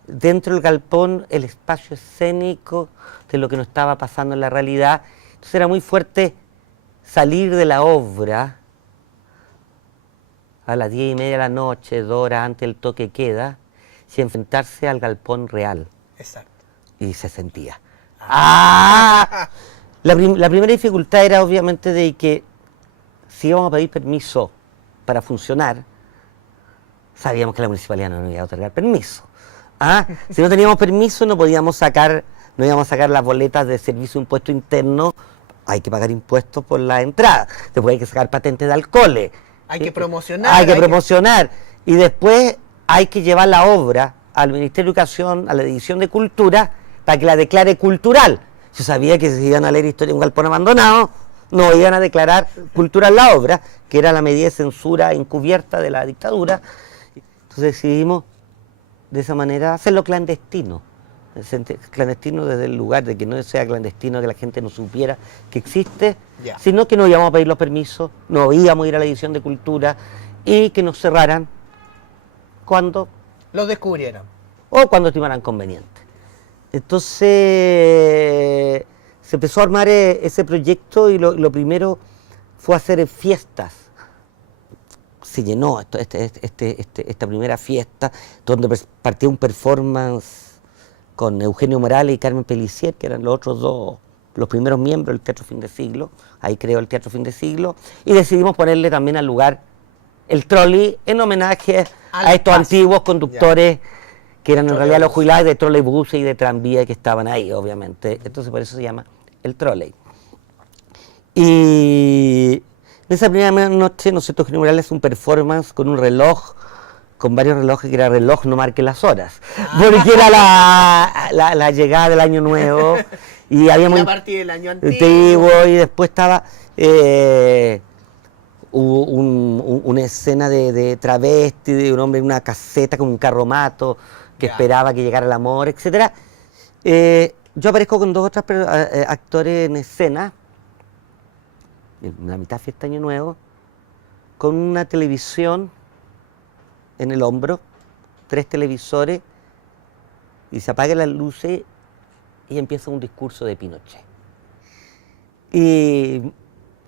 dentro del galpón el espacio escénico de lo que nos estaba pasando en la realidad. Entonces era muy fuerte salir de la obra a las 10:30 de la noche, 2 horas antes del toque de queda, y enfrentarse al galpón real. Exacto. Y se sentía. La primera dificultad era obviamente de que si íbamos a pedir permiso para funcionar, sabíamos que la municipalidad no nos iba a otorgar permiso. Si no teníamos permiso no íbamos a sacar las boletas de servicio de impuesto interno, hay que pagar impuestos por la entrada, después hay que sacar patentes de alcoholes. Hay que promocionar. Y después hay que llevar la obra al Ministerio de Educación, a la División de Cultura, para que la declare cultural. Yo sabía que si iban a leer historia de un galpón abandonado, no iban a declarar cultural la obra, que era la medida de censura encubierta de la dictadura. Entonces decidimos de esa manera hacerlo clandestino. Clandestino desde el lugar de que no sea clandestino, que la gente no supiera que existe, sino que no íbamos a pedir los permisos, no íbamos a ir a la División de Cultura y que nos cerraran cuando los descubrieran o cuando estimaran conveniente. Entonces se empezó a armar ese proyecto, y lo primero fue hacer fiestas. Se llenó esta primera fiesta, donde partía un performance con Eugenio Morales y Carmen Pellicer, que eran los otros dos, los primeros miembros del Teatro Fin de Siglo. Ahí creó el Teatro Fin de Siglo, y decidimos ponerle también al lugar el trolley, en homenaje a estos antiguos conductores que eran en realidad los jubilados de trolebuses y de tranvía que estaban ahí, obviamente. Entonces por eso se llama el trolley. Y en esa primera noche, ¿no es cierto?, Eugenio Morales hace un performance con un reloj, con varios relojes, que era reloj no marque las horas, porque era la llegada del año nuevo, y habíamos a partir del año antiguo, y después estaba una escena de travesti, de un hombre en una caseta con un carromato que esperaba que llegara el amor, etc. Yo aparezco con 2 otros actores en escena, en la mitad fiesta Año Nuevo, con una televisión en el hombro, 3 televisores, y se apagan las luces y empieza un discurso de Pinochet. Y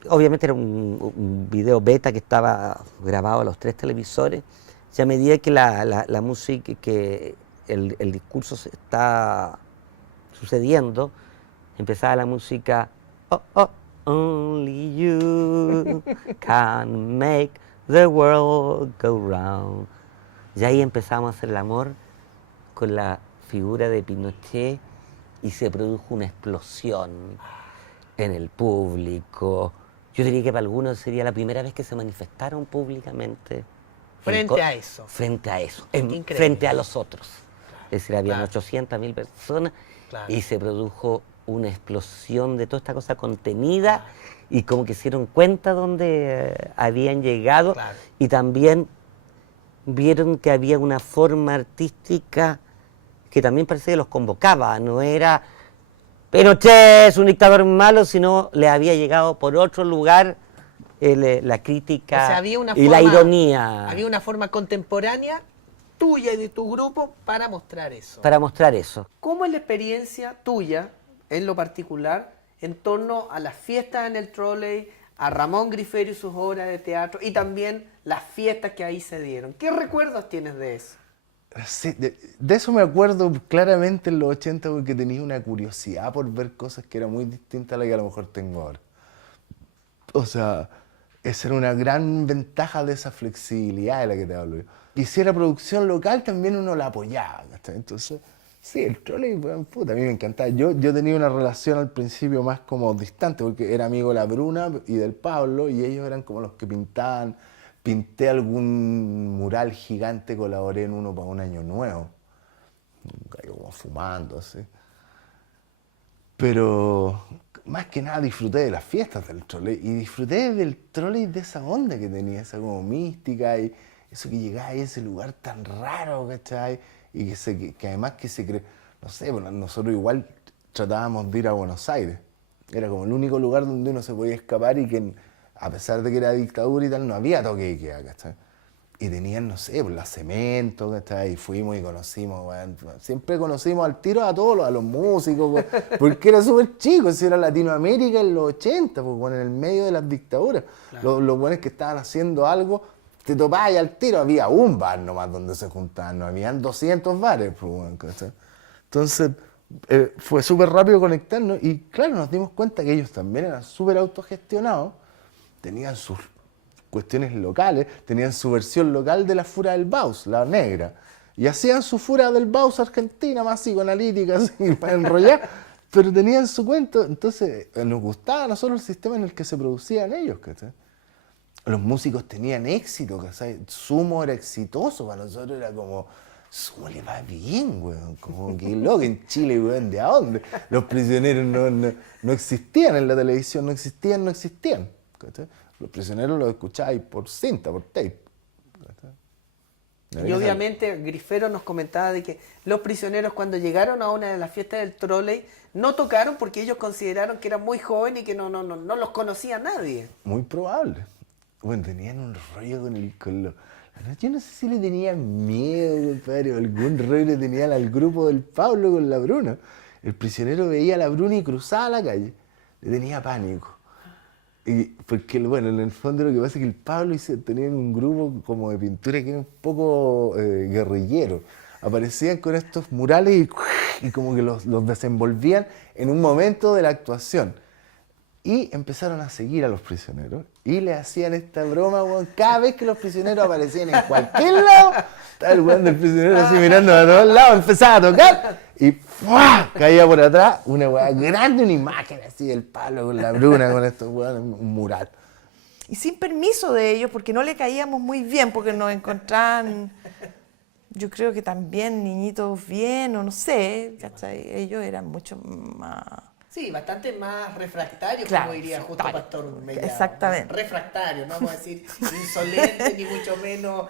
obviamente era un video beta que estaba grabado a los 3 televisores, y a medida que la música, que el discurso se está sucediendo, empezaba la música, oh, oh, only you can make the world go round. Y ahí empezamos a hacer el amor con la figura de Pinochet y se produjo una explosión en el público. Yo diría que para algunos sería la primera vez que se manifestaron públicamente. Frente a eso. Frente a eso, Increíble. frente a los otros. Es decir, habían Claro. 800.000 personas Claro. y se produjo una explosión de toda esta cosa contenida y como que se dieron cuenta dónde habían llegado Claro. y también vieron que había una forma artística que también parecía que los convocaba, no era Pinochet es un dictador malo, sino le había llegado por otro lugar la crítica O sea, había una y la forma- ironía Había una forma contemporánea tuya y de tu grupo para mostrar eso. para mostrar eso. ¿Cómo es la experiencia tuya, en lo particular, en torno a las fiestas en el trolley, a Ramón Grifero y sus obras de teatro y también las fiestas que ahí se dieron? ¿Qué recuerdos tienes de eso? Sí, de eso me acuerdo claramente en los 80 porque tenía una curiosidad por ver cosas que eran muy distintas a las que a lo mejor tengo ahora. O sea, esa era una gran ventaja de esa flexibilidad de la que te hablo yo. Y si era producción local también uno la apoyaba, ¿cachai? Entonces, sí, el trolley, bueno, puta, a mí me encantaba. Yo tenía una relación al principio más como distante porque era amigo de la Bruna y del Pablo y ellos eran como los que pintaban. Pinté algún mural gigante, colaboré en uno para un año nuevo. Como fumando, así. Pero más que nada disfruté de las fiestas del trolley y disfruté del trolley de esa onda que tenía, esa como mística y eso que llegaba ahí a ese lugar tan raro, ¿cachai? Y que además que se cree, no sé, bueno, nosotros igual tratábamos de ir a Buenos Aires. Era como el único lugar donde uno se podía escapar y que a pesar de que era dictadura y tal, no había toque de queda, ¿cachai? Y tenían, no sé, pues la Cemento, ¿cachai? Y fuimos y conocimos, weón. Siempre conocimos al tiro a todos, a los músicos, weón, porque era súper chico, si era Latinoamérica en los 80, pues, bueno, en el medio de las dictaduras. Claro. Los buenos que estaban haciendo algo, te topabas y al tiro había un bar nomás donde se juntaban, no habían 200 bares, pues, bueno, ¿cachai? Entonces, fue súper rápido conectarnos y claro, nos dimos cuenta que ellos también eran súper autogestionados, tenían sus cuestiones locales, tenían su versión local de la Fura del Baus, la negra, y hacían su Fura del Baus argentina, más psicoanalítica, así, para enrollar, pero tenían su cuento, entonces nos gustaba a nosotros el sistema en el que se producían ellos, ¿cachai? Los músicos tenían éxito, ¿cachai? Sumo era exitoso, para nosotros era como, Sumo le va bien, weón, como que loco, en Chile, weón, ¿de a dónde? Los prisioneros no existían en la televisión, no existían, ¿cachai? Los prisioneros los escucháis por cinta, por tape. Y obviamente Grifero nos comentaba de que los prisioneros cuando llegaron a una de las fiestas del trolley no tocaron porque ellos consideraron que eran muy jóvenes y que no los conocía nadie. Muy probable. Bueno, tenían un rollo con los... Yo no sé si le tenían miedo, compadre, o algún rollo le tenían al grupo del Pablo con la Bruna. El prisionero veía a la Bruna y cruzaba la calle. Le tenía pánico. Y porque, bueno, en el fondo lo que pasa es que el Pablo tenía un grupo como de pintura que era un poco guerrillero. Aparecían con estos murales y como que los desenvolvían en un momento de la actuación. Y empezaron a seguir a los prisioneros y le hacían esta broma, weón. Cada vez que los prisioneros aparecían en cualquier lado, estaba el weón del prisionero así mirando a todos lados, empezaba a tocar y ¡fua! Caía por atrás una weá grande, una imagen así del Pablo con la Bruna, con estos weones, un mural. Y sin permiso de ellos, porque no le caíamos muy bien, porque nos encontraban, yo creo que también niñitos bien, o no sé, ¿cachai? Ellos eran mucho más... Sí, bastante más refractario, claro, como diría Justo Pastor Mellado. Exactamente. Refractario, no vamos a decir insolente, ni mucho menos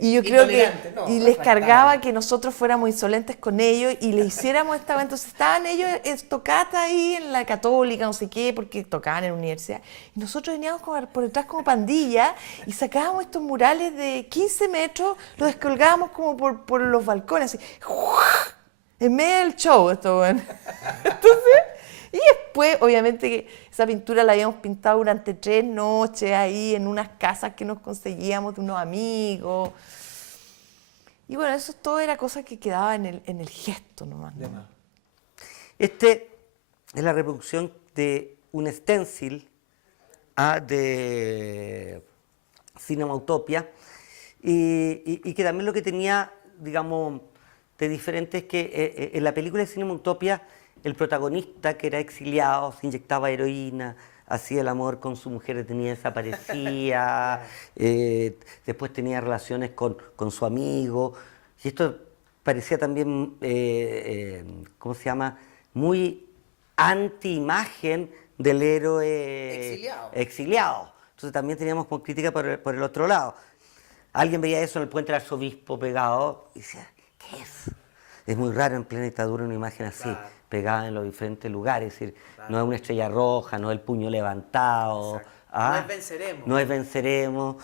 y yo creo que no, y les cargaba que nosotros fuéramos insolentes con ellos y le hiciéramos esta... Entonces estaban ellos en tocata ahí en la Católica, no sé qué, porque tocaban en la universidad. Y nosotros veníamos por detrás como pandilla y sacábamos estos murales de 15 metros, los descolgábamos como por los balcones, así, en medio del show, esto, bueno. Entonces, y después, obviamente, que esa pintura la habíamos pintado durante 3 noches ahí en unas casas que nos conseguíamos de unos amigos. Y bueno, eso todo era cosa que quedaba en el gesto nomás, ¿no? Este es la reproducción de un stencil de Cinema Utopia y que también lo que tenía, digamos, de diferente es que en la película de Cinema Utopia el protagonista, que era exiliado, se inyectaba heroína, hacía el amor con su mujer detenida, desaparecía, después tenía relaciones con su amigo, y esto parecía también, ¿cómo se llama?, muy anti-imagen del héroe exiliado. Entonces también teníamos como crítica por el otro lado. Alguien veía eso en el puente del arzobispo pegado y decía, ¿qué es? Es muy raro en plena dictadura una imagen así, claro, pegada en los diferentes lugares. Es decir, claro, no es una estrella roja, no es el puño levantado. No es venceremos. No es venceremos.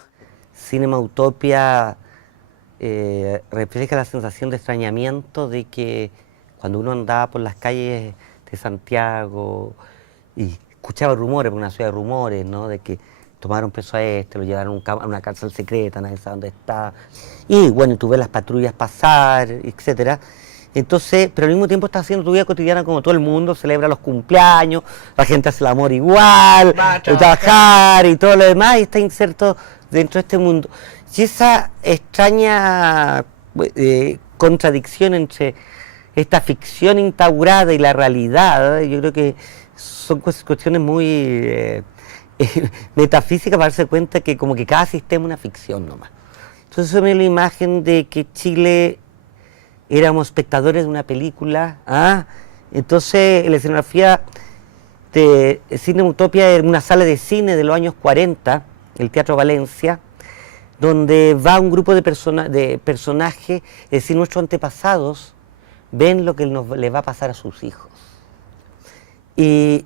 Cinema Utopia refleja la sensación de extrañamiento de que cuando uno andaba por las calles de Santiago y escuchaba rumores, porque una ciudad de rumores, ¿no?, de que tomaron preso a este, lo llevaron a una cárcel secreta, nadie sabe dónde está. Y bueno, tú ves las patrullas pasar, etcétera. Entonces, pero al mismo tiempo estás haciendo tu vida cotidiana como todo el mundo, celebra los cumpleaños, la gente hace el amor igual, trabajar y todo lo demás, y está inserto dentro de este mundo. Y esa extraña contradicción entre esta ficción instaurada y la realidad, yo creo que son cuestiones muy metafísicas para darse cuenta que como que cada sistema es una ficción nomás. Entonces eso me dio la imagen de que Chile éramos espectadores de una película. Entonces la escenografía de Cinema Utopia era una sala de cine de los años 40, el Teatro Valencia, donde va un grupo de personajes, es decir, nuestros antepasados ven lo que les va a pasar a sus hijos. Y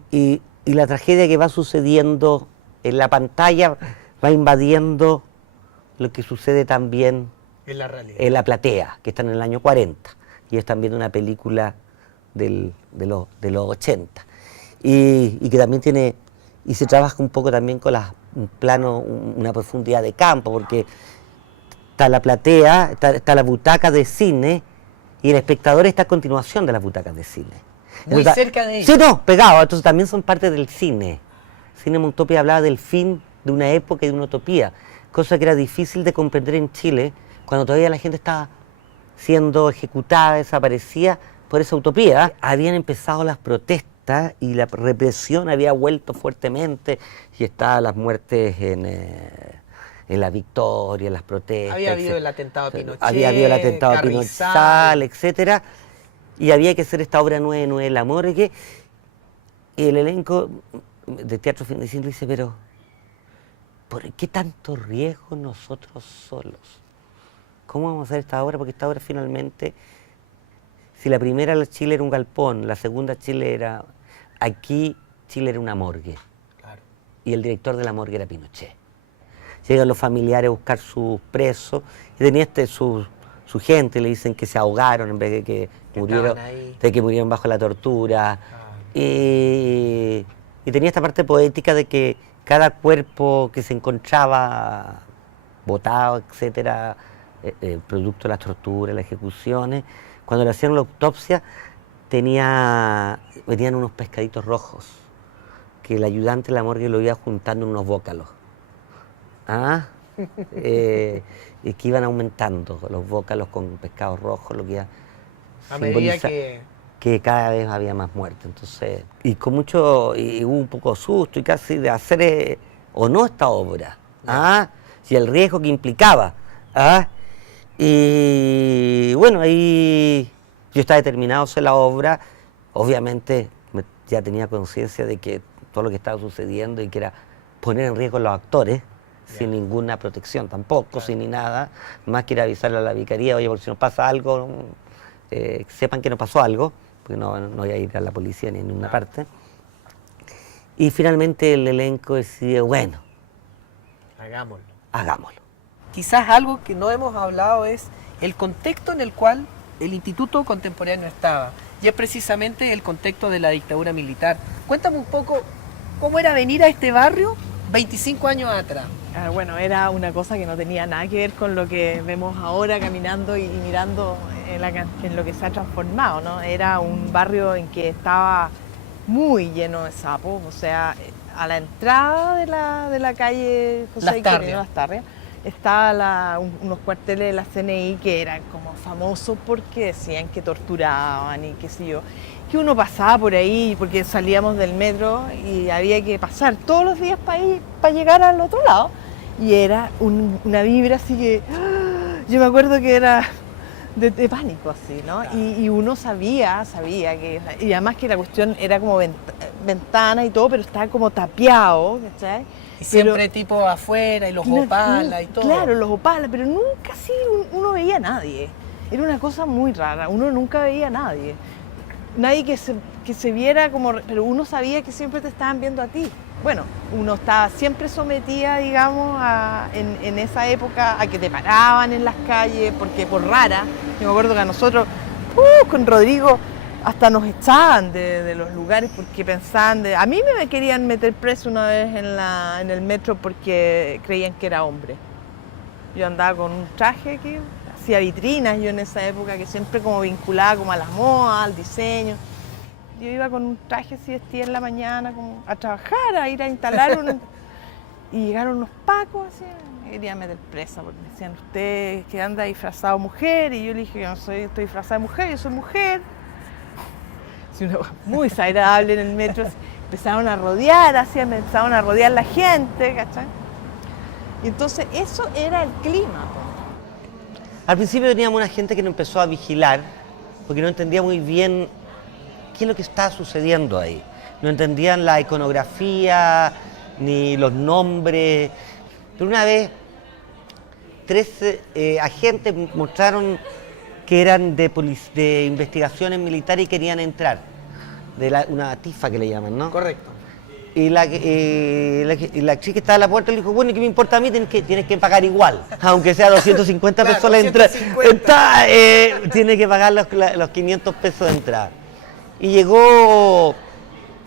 la tragedia que va sucediendo en la pantalla va invadiendo lo que sucede también en la realidad, en La Platea, que está en el año 40, y es también una película de los 80. Y que también tiene, y se trabaja un poco también con un plano, una profundidad de campo, porque está La Platea, está la butaca de cine, y el espectador está a continuación de las butacas de cine. Muy Entonces, cerca de ellos. Sí, no, pegado, entonces también son parte del cine. Cinema Utopia hablaba del fin de una época y de una utopía, cosa que era difícil de comprender en Chile, cuando todavía la gente estaba siendo ejecutada, desaparecida por esa utopía. Habían empezado las protestas y la represión había vuelto fuertemente, y estaban las muertes en La Victoria, las protestas. Había habido el atentado a Pinochet, había habido el atentado a Carrizal, Pinochet, etcétera. Y había que hacer esta obra 9-9, La Morgue, y el elenco de Teatro Fin de Siglo dice, pero ¿por qué tanto riesgo nosotros solos? ¿Cómo vamos a hacer esta obra? Porque esta obra finalmente, si la primera Chile era un galpón, la segunda Chile era, aquí Chile era una morgue. Claro. Y el director de la morgue era Pinochet. Llegan los familiares a buscar sus presos, y tenía su gente, le dicen que se ahogaron en vez de que murieron bajo la tortura. Y tenía esta parte poética de que cada cuerpo que se encontraba botado, etcétera, producto de las torturas, las ejecuciones, cuando le hacían la autopsia venían unos pescaditos rojos que el ayudante de la morgue lo iba juntando en unos bócalos. Y que iban aumentando los bócalos con pescados rojos, lo que iba a medida que cada vez había más muertes. Entonces, y hubo un poco de susto y casi de hacer o no esta obra, y el riesgo que implicaba. Y bueno, ahí yo estaba determinado a hacer la obra. Obviamente ya tenía conciencia de que todo lo que estaba sucediendo y que era poner en riesgo a los actores, sin ninguna protección tampoco, sin ni nada, más que ir a avisarle a la vicaría, oye, porque si nos pasa algo, sepan que nos pasó algo, porque no voy a ir a la policía ni a ninguna parte. Y finalmente el elenco decidió, bueno, hagámoslo. Quizás algo que no hemos hablado es el contexto en el cual el Instituto Contemporáneo estaba, y es precisamente el contexto de la dictadura militar. Cuéntame un poco cómo era venir a este barrio 25 años atrás. Bueno, era una cosa que no tenía nada que ver con lo que vemos ahora caminando y mirando en lo que se ha transformado, ¿no? Era un barrio en que estaba muy lleno de sapos, o sea, a la entrada de la calle José Quirino Lastarria estaban unos cuarteles de la CNI que eran como famosos porque decían que torturaban y qué sé yo. Que uno pasaba por ahí porque salíamos del metro y había que pasar todos los días para llegar al otro lado. Y era una vibra así que... Yo me acuerdo que era de pánico así, ¿no? Y uno sabía que... Y además que la cuestión era como ventana y todo, pero estaba como tapiado, ¿cachai? Y siempre tipo afuera y los opalas y todo. Claro, los opalas, pero nunca así uno veía a nadie. Era una cosa muy rara, uno nunca veía a nadie. Nadie que se viera como... Pero uno sabía que siempre te estaban viendo a ti. Bueno, uno estaba siempre sometida, digamos, en esa época a que te paraban en las calles, porque por rara, yo me acuerdo que a nosotros, con Rodrigo, hasta nos echaban de los lugares porque pensaban a mí me querían meter preso una vez en el metro porque creían que era hombre. Yo andaba con un traje que hacía vitrinas yo en esa época, que siempre como vinculada como a las modas, al diseño. Yo iba con un traje así vestida en la mañana como a trabajar, a ir a instalar y llegaron unos pacos así, me querían meter presa porque me decían, usted que anda disfrazado mujer, y yo le dije que no estoy disfrazada de mujer, yo soy mujer. Sí, muy desagradable en el metro, empezaron a rodear, empezaron a rodear la gente, ¿cachai? Y entonces eso era el clima. Al principio teníamos una gente que nos empezó a vigilar porque no entendía muy bien qué es lo que estaba sucediendo ahí. No entendían la iconografía ni los nombres. Pero una vez 3 agentes mostraron que eran de investigaciones militares y querían entrar, una tifa que le llaman, ¿no? Correcto. Y la chica que estaba a la puerta le dijo, bueno, ¿qué me importa a mí? Tienes que pagar igual, aunque sea 250 Claro, pesos la entrada. 250. Tiene que pagar los 500 pesos de entrada. Y llegó,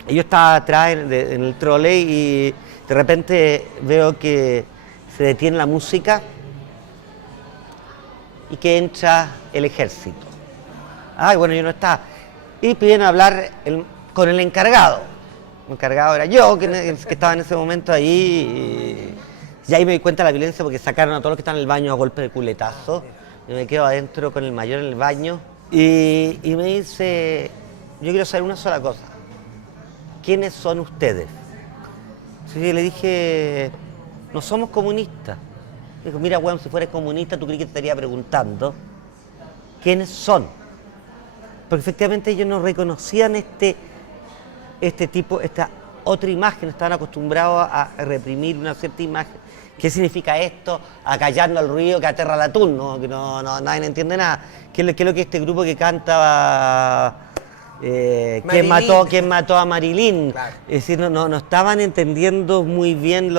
yo estaba atrás en el trolley y de repente veo que se detiene la música y que entra el ejército. Ay, bueno, yo no estaba. Y piden hablar con el encargado. El encargado era yo, que estaba en ese momento ahí. Y ahí me di cuenta de la violencia porque sacaron a todos los que están en el baño a golpe de culetazo. Y me quedo adentro con el mayor en el baño. Y me dice, yo quiero saber una sola cosa. ¿Quiénes son ustedes? Entonces yo le dije, no somos comunistas. Dijo, mira, weón, si fueras comunista, ¿tú crees que te estaría preguntando quiénes son? Porque efectivamente ellos no reconocían este tipo, esta otra imagen, estaban acostumbrados a reprimir una cierta imagen. ¿Qué significa esto? Acallando al ruido que aterra al atún, ¿no? Que nadie entiende nada. ¿Qué es lo que este grupo que canta ¿quién mató a Marilyn? Claro. Es decir, no estaban entendiendo muy bien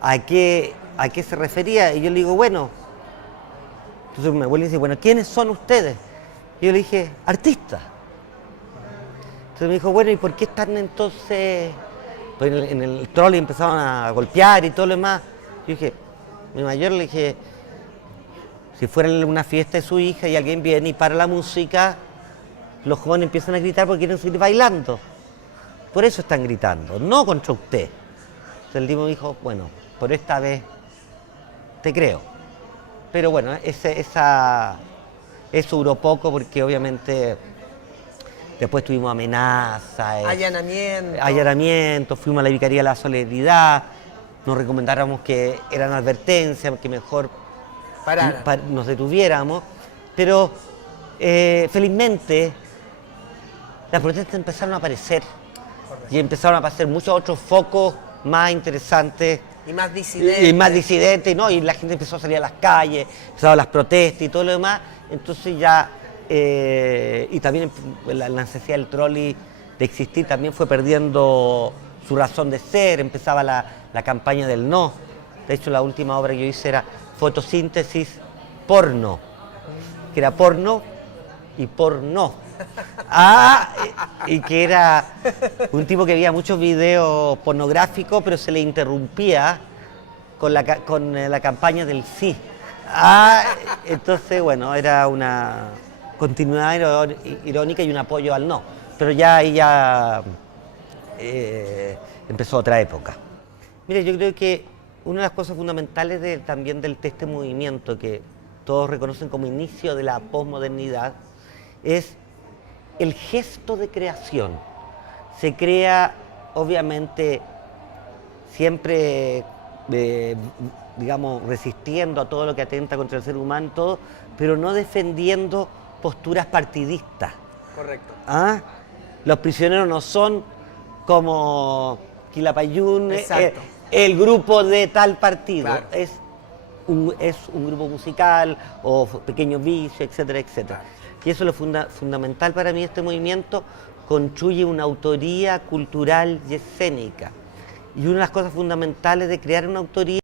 a qué se refería. Y yo le digo, bueno, entonces me vuelve y dice, bueno, ¿quiénes son ustedes? Y yo le dije, artistas. Entonces me dijo, bueno, ¿y por qué están entonces? Pues en el trolley empezaron a golpear y todo lo demás. Yo dije, mi mayor le dije, si fuera una fiesta de su hija y alguien viene y para la música, los jóvenes empiezan a gritar porque quieren seguir bailando. Por eso están gritando, no contra usted. Entonces el tipo me dijo, bueno, por esta vez te creo. Pero bueno, eso duró poco porque obviamente después tuvimos amenazas, allanamientos, fuimos a la Vicaría de la Solidaridad, nos recomendáramos que eran advertencias, que mejor nos detuviéramos, pero felizmente las protestas empezaron a aparecer. Correcto. Y empezaron a aparecer muchos otros focos más interesantes. Y más disidentes. ¿no? Y la gente empezó a salir a las calles, empezaron las protestas y todo lo demás. Entonces ya, y también la necesidad del trolley de existir también fue perdiendo su razón de ser, empezaba la campaña del no. De hecho, la última obra que yo hice era fotosíntesis porno, que era porno y porno. Y que era un tipo que veía muchos videos pornográficos, pero se le interrumpía con la campaña del sí. Entonces, bueno, era una continuidad irónica y un apoyo al no. Pero ya ahí ya empezó otra época. Mire, yo creo que una de las cosas fundamentales también de este movimiento que todos reconocen como inicio de la posmodernidad es el gesto de creación. Se crea, obviamente, siempre, digamos, resistiendo a todo lo que atenta contra el ser humano, todo, pero no defendiendo posturas partidistas. Correcto. ¿Ah? Los prisioneros no son como Quilapayún, el grupo de tal partido. Claro. Es un grupo musical o pequeños vicios, etcétera, etcétera. Claro. Y eso es lo fundamental para mí. Este movimiento construye una autoría cultural y escénica. Y una de las cosas fundamentales de crear una autoría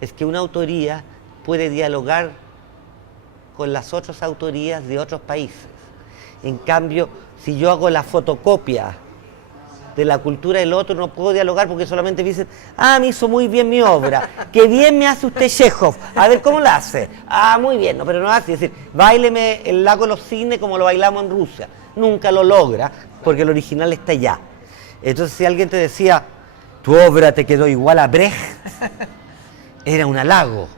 es que una autoría puede dialogar con las otras autorías de otros países. En cambio, si yo hago la fotocopia de la cultura del otro, no puedo dialogar porque solamente me dicen, me hizo muy bien mi obra, qué bien me hace usted Chekhov, a ver cómo la hace, muy bien, no, pero no hace, es decir, báileme el lago de los cisnes como lo bailamos en Rusia, nunca lo logra porque el original está allá. Entonces si alguien te decía, tu obra te quedó igual a Brecht, era un halago.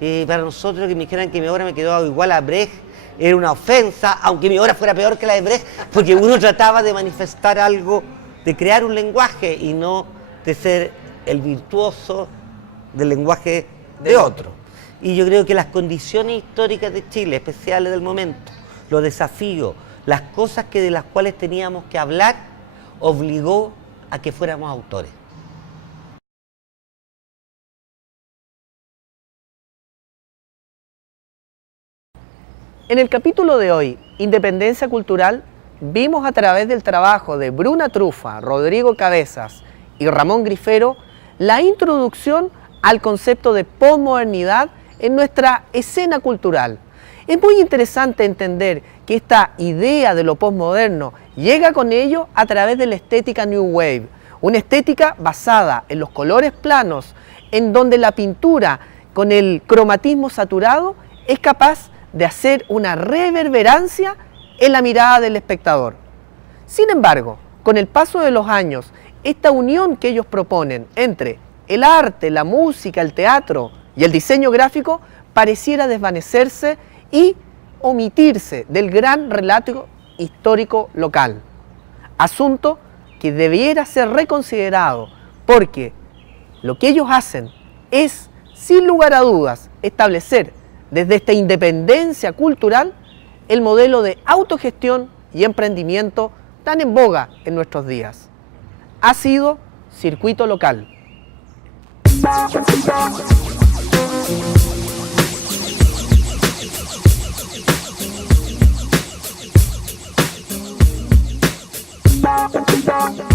Y para nosotros que me dijeran que mi obra me quedó igual a Brecht, era una ofensa, aunque mi obra fuera peor que la de Brecht, porque uno trataba de manifestar algo, de crear un lenguaje y no de ser el virtuoso del lenguaje de otro. Y yo creo que las condiciones históricas de Chile, especiales del momento, los desafíos, las cosas de las cuales teníamos que hablar, obligó a que fuéramos autores. En el capítulo de hoy, Independencia Cultural, vimos a través del trabajo de Bruna Trufa, Rodrigo Cabezas y Ramón Grifero la introducción al concepto de posmodernidad en nuestra escena cultural. Es muy interesante entender que esta idea de lo posmoderno llega con ello a través de la estética New Wave, una estética basada en los colores planos, en donde la pintura con el cromatismo saturado es capaz de hacer una reverberancia en la mirada del espectador. Sin embargo, con el paso de los años, esta unión que ellos proponen entre el arte, la música, el teatro y el diseño gráfico pareciera desvanecerse y omitirse del gran relato histórico local. Asunto que debiera ser reconsiderado porque lo que ellos hacen es, sin lugar a dudas, establecer desde esta independencia cultural el modelo de autogestión y emprendimiento tan en boga en nuestros días. Ha sido Circuito Local. Bye.